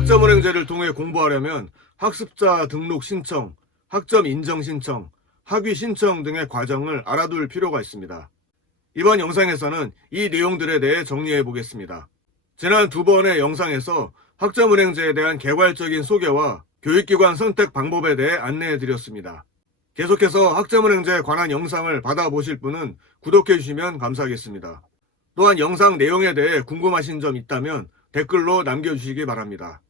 학점은행제를 통해 공부하려면 학습자 등록 신청, 학점 인정 신청, 학위 신청 등의 과정을 알아둘 필요가 있습니다. 이번 영상에서는 이 내용들에 대해 정리해 보겠습니다. 지난 두 번의 영상에서 학점은행제에 대한 개괄적인 소개와 교육기관 선택 방법에 대해 안내해 드렸습니다. 계속해서 학점은행제에 관한 영상을 받아보실 분은 구독해 주시면 감사하겠습니다. 또한 영상 내용에 대해 궁금하신 점 있다면 댓글로 남겨주시기 바랍니다.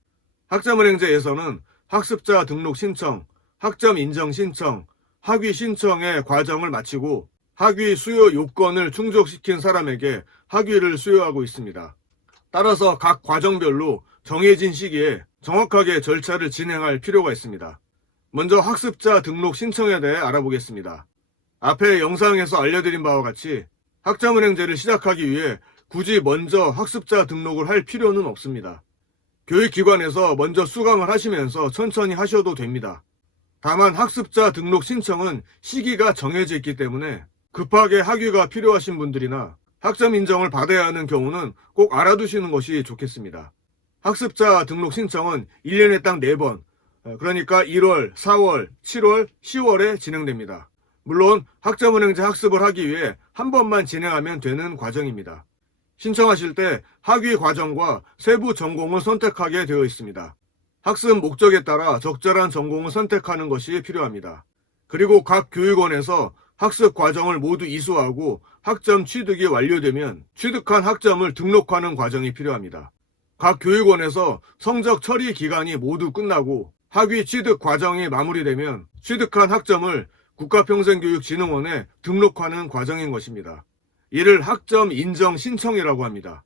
학점은행제에서는 학습자 등록 신청, 학점 인정 신청, 학위 신청의 과정을 마치고 학위 수요 요건을 충족시킨 사람에게 학위를 수여하고 있습니다. 따라서 각 과정별로 정해진 시기에 정확하게 절차를 진행할 필요가 있습니다. 먼저 학습자 등록 신청에 대해 알아보겠습니다. 앞에 영상에서 알려드린 바와 같이 학점은행제를 시작하기 위해 굳이 먼저 학습자 등록을 할 필요는 없습니다. 교육기관에서 먼저 수강을 하시면서 천천히 하셔도 됩니다. 다만 학습자 등록 신청은 시기가 정해져 있기 때문에 급하게 학위가 필요하신 분들이나 학점 인정을 받아야 하는 경우는 꼭 알아두시는 것이 좋겠습니다. 학습자 등록 신청은 1년에 딱 4번, 그러니까 1월, 4월, 7월, 10월에 진행됩니다. 물론 학점은행제 학습을 하기 위해 한 번만 진행하면 되는 과정입니다. 신청하실 때 학위 과정과 세부 전공을 선택하게 되어 있습니다. 학습 목적에 따라 적절한 전공을 선택하는 것이 필요합니다. 그리고 각 교육원에서 학습 과정을 모두 이수하고 학점 취득이 완료되면 취득한 학점을 등록하는 과정이 필요합니다. 각 교육원에서 성적 처리 기간이 모두 끝나고 학위 취득 과정이 마무리되면 취득한 학점을 국가평생교육진흥원에 등록하는 과정인 것입니다. 이를 학점 인정 신청이라고 합니다.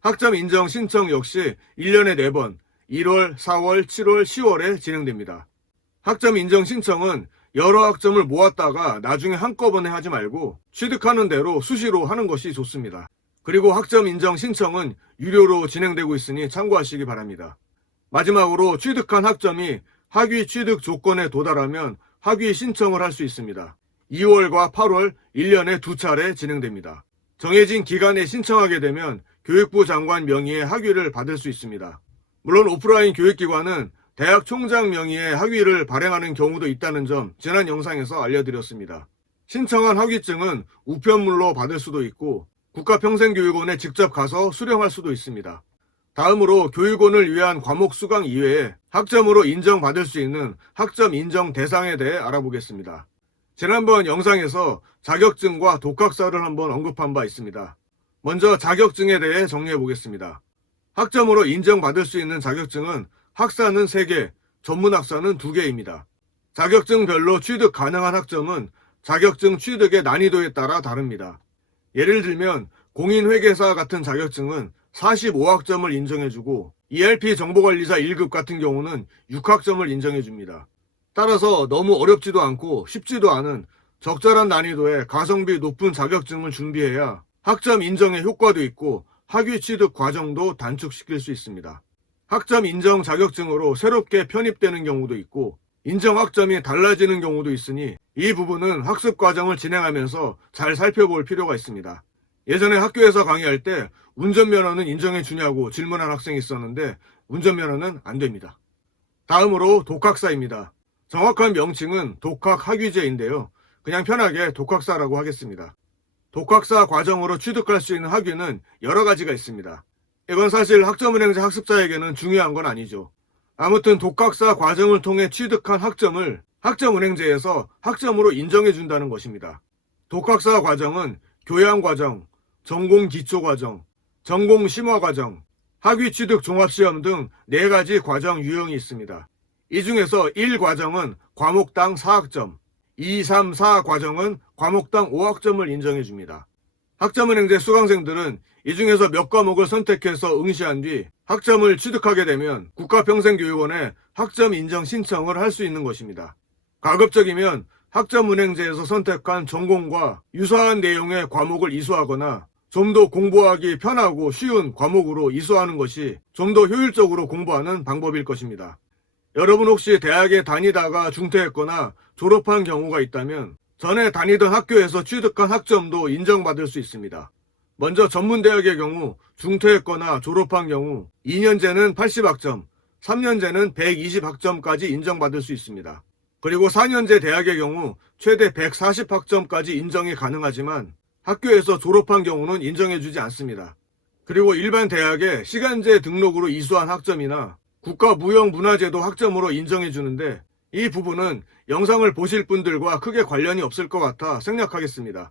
학점 인정 신청 역시 1년에 4번, 1월, 4월, 7월, 10월에 진행됩니다. 학점 인정 신청은 여러 학점을 모았다가 나중에 한꺼번에 하지 말고 취득하는 대로 수시로 하는 것이 좋습니다. 그리고 학점 인정 신청은 유료로 진행되고 있으니 참고하시기 바랍니다. 마지막으로 취득한 학점이 학위 취득 조건에 도달하면 학위 신청을 할 수 있습니다. 2월과 8월 1년에 2차례 진행됩니다. 정해진 기간에 신청하게 되면 교육부 장관 명의의 학위를 받을 수 있습니다. 물론 오프라인 교육기관은 대학 총장 명의의 학위를 발행하는 경우도 있다는 점 지난 영상에서 알려드렸습니다. 신청한 학위증은 우편물로 받을 수도 있고 국가평생교육원에 직접 가서 수령할 수도 있습니다. 다음으로 교육원을 위한 과목 수강 이외에 학점으로 인정받을 수 있는 학점 인정 대상에 대해 알아보겠습니다. 지난번 영상에서 자격증과 독학사를 한번 언급한 바 있습니다. 먼저 자격증에 대해 정리해 보겠습니다. 학점으로 인정받을 수 있는 자격증은 학사는 3개, 전문학사는 2개입니다. 자격증별로 취득 가능한 학점은 자격증 취득의 난이도에 따라 다릅니다. 예를 들면 공인회계사 같은 자격증은 45학점을 인정해주고 ERP 정보관리사 1급 같은 경우는 6학점을 인정해줍니다. 따라서 너무 어렵지도 않고 쉽지도 않은 적절한 난이도의 가성비 높은 자격증을 준비해야 학점 인정의 효과도 있고 학위 취득 과정도 단축시킬 수 있습니다. 학점 인정 자격증으로 새롭게 편입되는 경우도 있고 인정 학점이 달라지는 경우도 있으니 이 부분은 학습 과정을 진행하면서 잘 살펴볼 필요가 있습니다. 예전에 학교에서 강의할 때 운전면허는 인정해 주냐고 질문한 학생이 있었는데 운전면허는 안 됩니다. 다음으로 독학사입니다. 정확한 명칭은 독학학위제인데요. 그냥 편하게 독학사라고 하겠습니다. 독학사 과정으로 취득할 수 있는 학위는 여러 가지가 있습니다. 이건 사실 학점은행제 학습자에게는 중요한 건 아니죠. 아무튼 독학사 과정을 통해 취득한 학점을 학점은행제에서 학점으로 인정해 준다는 것입니다. 독학사 과정은 교양과정, 전공기초과정, 전공심화과정, 학위취득 종합시험 등 4가지 과정 유형이 있습니다. 이 중에서 1과정은 과목당 4학점, 2, 3, 4 과정은 과목당 5학점을 인정해 줍니다. 학점은행제 수강생들은 이 중에서 몇 과목을 선택해서 응시한 뒤 학점을 취득하게 되면 국가평생교육원에 학점 인정 신청을 할 수 있는 것입니다. 가급적이면 학점은행제에서 선택한 전공과 유사한 내용의 과목을 이수하거나 좀 더 공부하기 편하고 쉬운 과목으로 이수하는 것이 좀 더 효율적으로 공부하는 방법일 것입니다. 여러분 혹시 대학에 다니다가 중퇴했거나 졸업한 경우가 있다면 전에 다니던 학교에서 취득한 학점도 인정받을 수 있습니다. 먼저 전문대학의 경우 중퇴했거나 졸업한 경우 2년제는 80학점, 3년제는 120학점까지 인정받을 수 있습니다. 그리고 4년제 대학의 경우 최대 140학점까지 인정이 가능하지만 학교에서 졸업한 경우는 인정해주지 않습니다. 그리고 일반 대학의 시간제 등록으로 이수한 학점이나 국가무형문화재도 학점으로 인정해주는데 이 부분은 영상을 보실 분들과 크게 관련이 없을 것 같아 생략하겠습니다.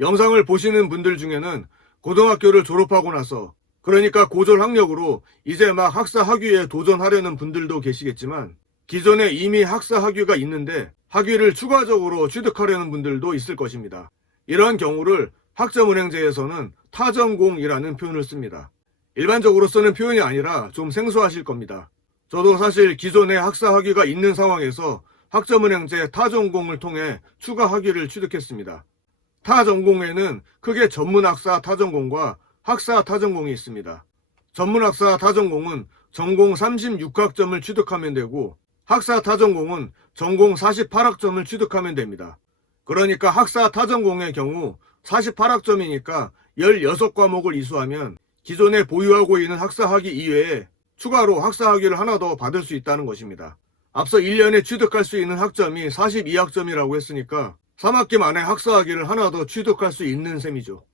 영상을 보시는 분들 중에는 고등학교를 졸업하고 나서 그러니까 고졸 학력으로 이제 막 학사 학위에 도전하려는 분들도 계시겠지만 기존에 이미 학사 학위가 있는데 학위를 추가적으로 취득하려는 분들도 있을 것입니다. 이러한 경우를 학점은행제에서는 타전공이라는 표현을 씁니다. 일반적으로 쓰는 표현이 아니라 좀 생소하실 겁니다. 저도 사실 기존에 학사 학위가 있는 상황에서 학점은행제 타전공을 통해 추가 학위를 취득했습니다. 타전공에는 크게 전문학사 타전공과 학사 타전공이 있습니다. 전문학사 타전공은 전공 36학점을 취득하면 되고 학사 타전공은 전공 48학점을 취득하면 됩니다. 그러니까 학사 타전공의 경우 48학점이니까 16과목을 이수하면 기존에 보유하고 있는 학사 학위 이외에 추가로 학사 학위를 하나 더 받을 수 있다는 것입니다. 앞서 1년에 취득할 수 있는 학점이 42학점이라고 했으니까 3학기 만에 학사 학위를 하나 더 취득할 수 있는 셈이죠.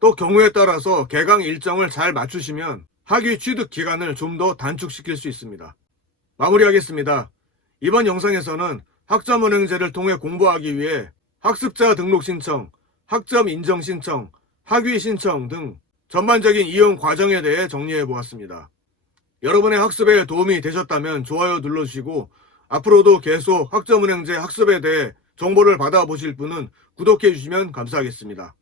또 경우에 따라서 개강 일정을 잘 맞추시면 학위 취득 기간을 좀 더 단축시킬 수 있습니다. 마무리하겠습니다. 이번 영상에서는 학점은행제를 통해 공부하기 위해 학습자 등록 신청, 학점 인정 신청, 학위 신청 등 전반적인 이용 과정에 대해 정리해 보았습니다. 여러분의 학습에 도움이 되셨다면 좋아요 눌러주시고 앞으로도 계속 학점은행제 학습에 대해 정보를 받아보실 분은 구독해 주시면 감사하겠습니다.